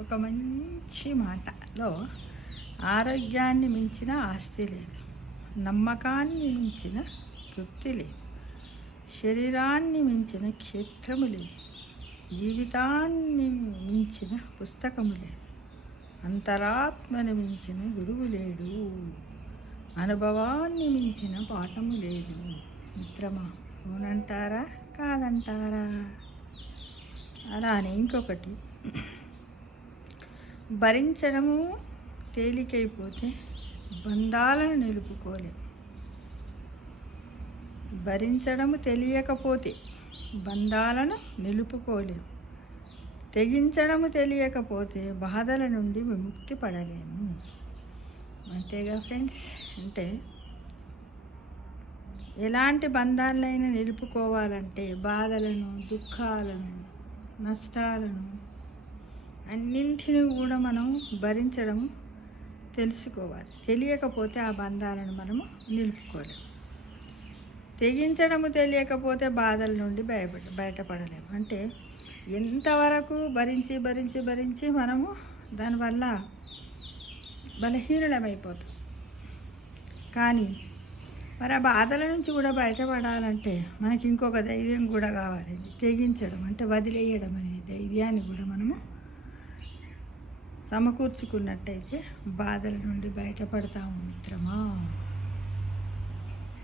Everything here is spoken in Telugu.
ఒక మంచి మాటలో ఆరోగ్యాన్ని మించిన ఆస్తి లేదు, నమ్మకాన్ని మించిన తృప్తి లేదు, శరీరాన్ని మించిన క్షేత్రము లేదు, జీవితాన్ని మించిన పుస్తకము లేదు, అంతరాత్మను మించిన గురువు లేడు, అనుభవాన్ని మించిన పాఠము లేదు. మిత్రమా, అవునంటారా కాదంటారా? అలానే ఇంకొకటి, భరించడము తేలికైపోతే బంధాలను నిలుపుకోలేము. భరించడము తెలియకపోతే బంధాలను నిలుపుకోలేము. తెగించడము తెలియకపోతే బాధల నుండి విముక్తి పడలేము. అంతేగా ఫ్రెండ్స్. అంటే ఎలాంటి బంధాలైనా నిలుపుకోవాలంటే బాధలను, దుఃఖాలను, నష్టాలను అన్నింటినీ కూడా మనం భరించడం తెలుసుకోవాలి. తెలియకపోతే ఆ బంధాలను మనము నిలుపుకోలేము. తెగించడము తెలియకపోతే బాధల నుండి బయటపడలేము. అంటే ఎంతవరకు భరించి భరించి భరించి మనము దానివల్ల బలహీనమైపోతాం. కానీ మరి ఆ బాధల నుంచి కూడా బయటపడాలంటే మనకి ఇంకొక ధైర్యం కూడా కావాలి. తెగించడం అంటే వదిలేయడం అనే ధైర్యాన్ని కూడా మనము సమకూర్చుకున్నట్టయితే బాధల నుండి బయటపడతాము మిత్రమా.